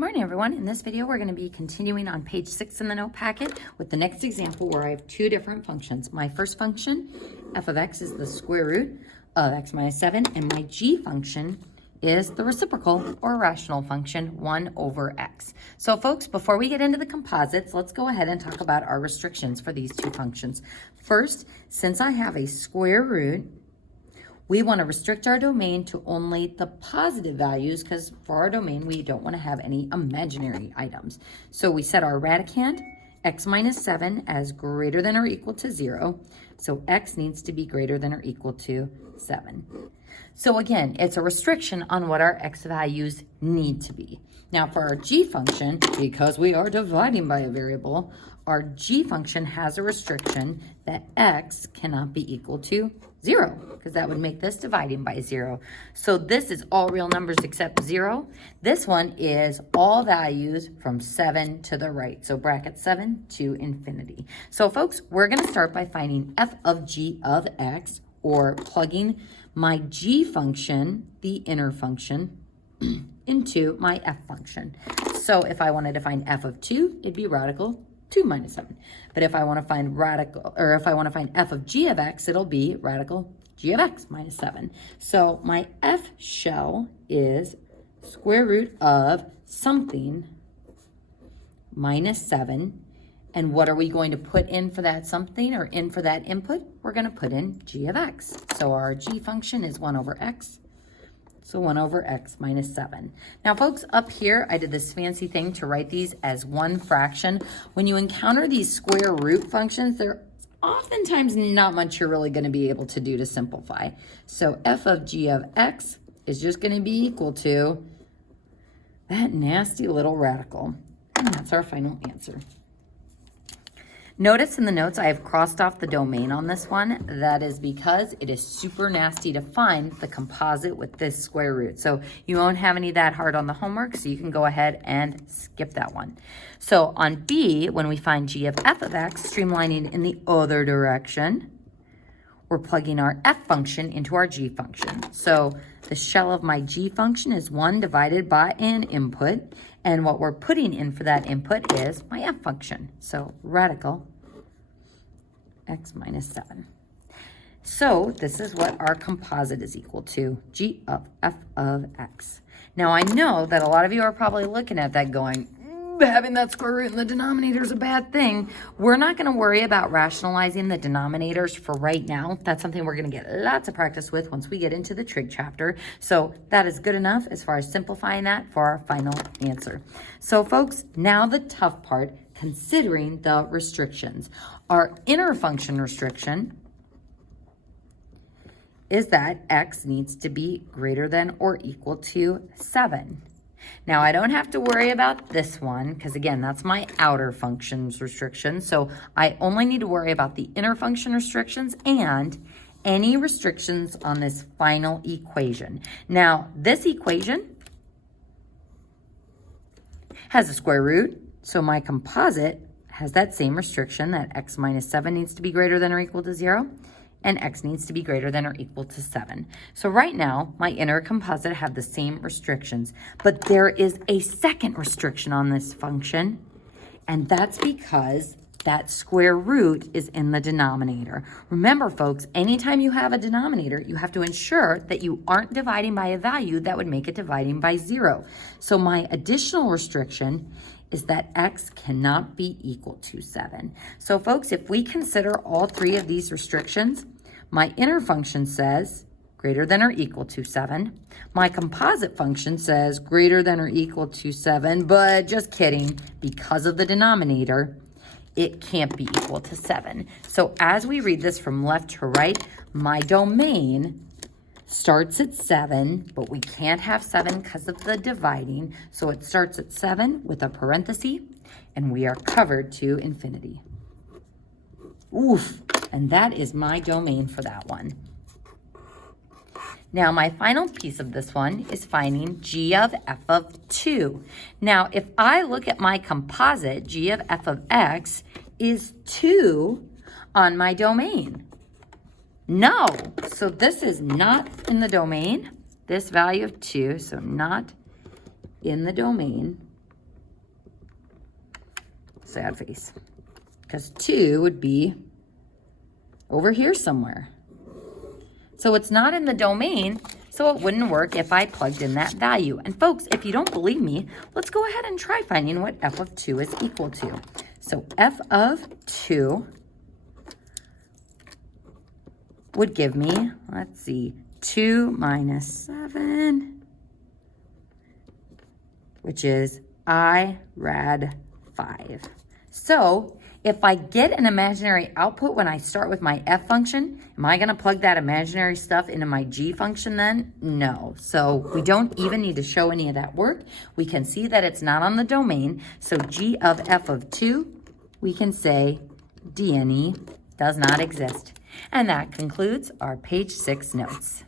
Morning everyone. In this video we're going to be continuing on page 6 in the note packet with the next example where I have two different functions. My first function, f of x, is the square root of x minus 7, and my g function is the reciprocal or rational function 1 over x. So folks, before we get into the composites, let's go ahead and talk about our restrictions for these two functions. First, since I have a square root, we want to restrict our domain to only the positive values because for our domain, we don't want to have any imaginary items. So we set our radicand, x minus 7, as greater than or equal to 0. So x needs to be greater than or equal to 7. So again, it's a restriction on what our x values need to be. Now for our g function, because we are dividing by a variable, our g function has a restriction that x cannot be equal to 0, because that would make this dividing by 0. So this is all real numbers except 0. This one is all values from 7 to the right. So bracket 7 to infinity. So folks, we're going to start by finding f of g of x, or plugging my g function, the inner function, into my f function. So if I wanted to find f of 2, it'd be radical 2 minus 7. But if I want to find f of g of x, it'll be radical g of x minus 7. So my f shell is square root of something minus 7. And what are we going to put in for that something, or in for that input? We're going to put in g of x. So our g function is 1 over x. So 1 over x minus 7. Now, folks, up here, I did this fancy thing to write these as one fraction. When you encounter these square root functions, there's oftentimes not much you're really going to be able to do to simplify. So f of g of x is just going to be equal to that nasty little radical. And that's our final answer. Notice in the notes I have crossed off the domain on this one. That is because it is super nasty to find the composite with this square root. So you won't have any that hard on the homework, so you can go ahead and skip that one. So on B, when we find g of f of x, streamlining in the other direction, we're plugging our f function into our g function. So the shell of my g function is 1 divided by an input, and what we're putting in for that input is my f function. So radical x minus 7. So this is what our composite is equal to, g of f of x. Now I know that a lot of you are probably looking at that going, having that square root in the denominator is a bad thing. We're not going to worry about rationalizing the denominators for right now. That's something we're going to get lots of practice with once we get into the trig chapter. So that is good enough as far as simplifying that for our final answer. So folks, now the tough part, considering the restrictions. Our inner function restriction is that x needs to be greater than or equal to 7. Now, I don't have to worry about this one because, again, that's my outer functions restriction. So I only need to worry about the inner function restrictions and any restrictions on this final equation. Now, this equation has a square root, so my composite has that same restriction that x minus 7 needs to be greater than or equal to 0. And x needs to be greater than or equal to 7. So right now, my inner composite have the same restrictions, but there is a second restriction on this function, and that's because that square root is in the denominator. Remember, folks, anytime you have a denominator, you have to ensure that you aren't dividing by a value that would make it dividing by 0. So my additional restriction is that x cannot be equal to 7. So folks, if we consider all three of these restrictions, my inner function says greater than or equal to 7. My composite function says greater than or equal to 7, but just kidding, because of the denominator, it can't be equal to 7. So as we read this from left to right, my domain starts at 7, but we can't have 7 because of the dividing. So it starts at 7 with a parenthesis, and we are covered to infinity. Oof, and that is my domain for that one. Now, my final piece of this one is finding g of f of 2. Now, if I look at my composite, g of f of x is 2 on my domain. No, so this is not in the domain, this value of 2, so not in the domain. sad face. Because 2 would be over here somewhere. So it's not in the domain, so it wouldn't work if I plugged in that value. And folks, if you don't believe me, let's go ahead and try finding what f of 2 is equal to. So f of 2 would give me, let's see, 2 minus 7, which is I rad 5. So if I get an imaginary output when I start with my f function, am I going to plug that imaginary stuff into my g function then? No. So we don't even need to show any of that work. We can see that it's not on the domain. So g of f of 2, we can say DNE does not exist. And that concludes our page 6 notes.